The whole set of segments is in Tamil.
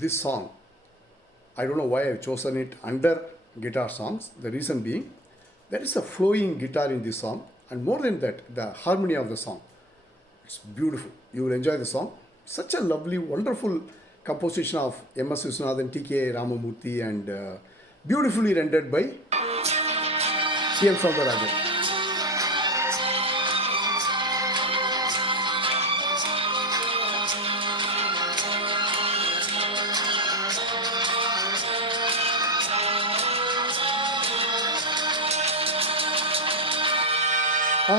this song, I don't know why I've chosen it under guitar songs. The reason being, there is a flowing guitar in this song, and more than that, the harmony of the song. It's beautiful. You will enjoy the song. Such a lovely, wonderful composition of M.S. Viswanathan, T.K. Ramamurthy, and beautifully rendered by T.M. Soundarajan.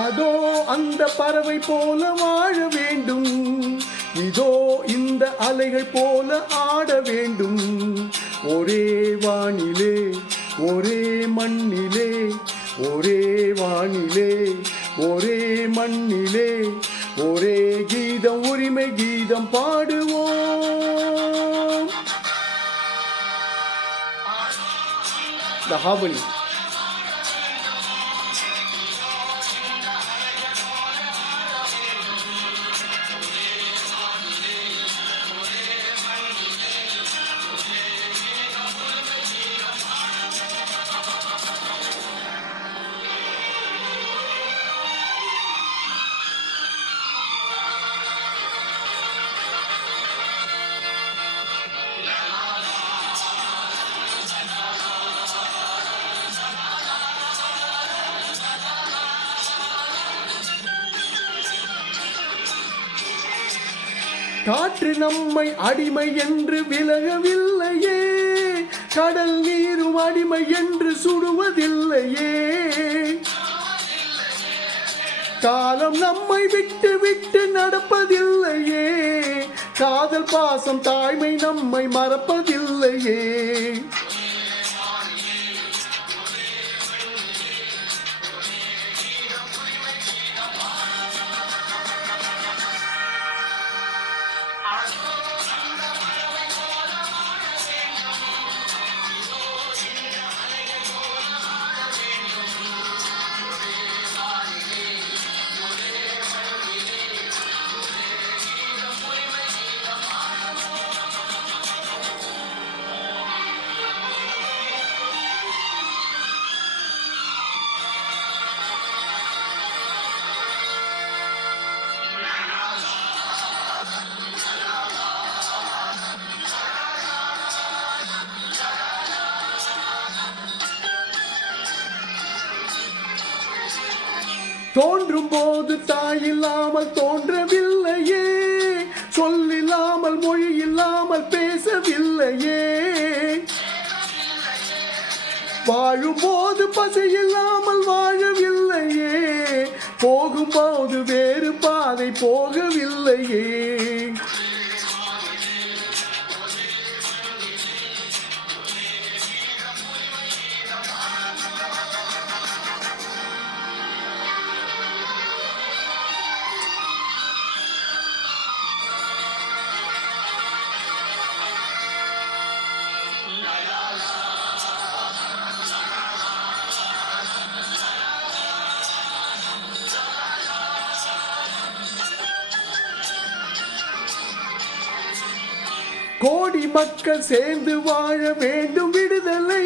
அதோ அந்த பறவை போல வாழ வேண்டும், இதோ இந்த அலைகள் போல ஆட வேண்டும். ஒரே வானிலே ஒரே மண்ணிலே, ஒரே வானிலே ஒரே மண்ணிலே, ஒரே கீதம் உரிமை கீதம் பாடுவோம். The harmony. காற்று நம்மை அடிமை என்று விலகவில்லையே, கடல் நீரும் அடிமை என்று சுடுவதில்லையே. காலம் நம்மை விட்டு விட்டு நடப்பதில்லையே, காதல் பாசம் தாய்மை நம்மை மறப்பதில்லையே. தோன்றும் போது தாயில்லாமல் தோன்றவில்லையே, சொல்லில்லாமல் மொழி இல்லாமல் பேசவில்லையே. வாழும்போது பசி இல்லாமல் வாழவில்லையே, போகும்போது வேறு பாதை போகவில்லையே. கோடி மக்கள் சேர்ந்து வாழ வேண்டும் விடுதலை,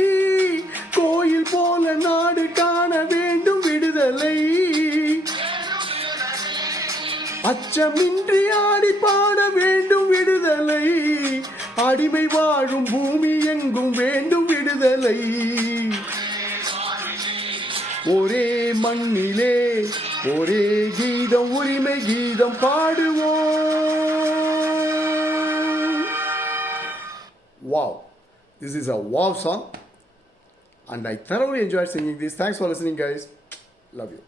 கோயில் போல நாடு காண வேண்டும் விடுதலை. அச்சமின்றி ஆடி பாட வேண்டும் விடுதலை, அடிமை வாழும் பூமி எங்கும் வேண்டும் விடுதலை. ஒரே மண்ணிலே ஒரே கீதம் உரிமை கீதம் பாடுவோம். Wow, this is a wow song and I thoroughly enjoyed singing this. Thanks for listening, guys. Love you.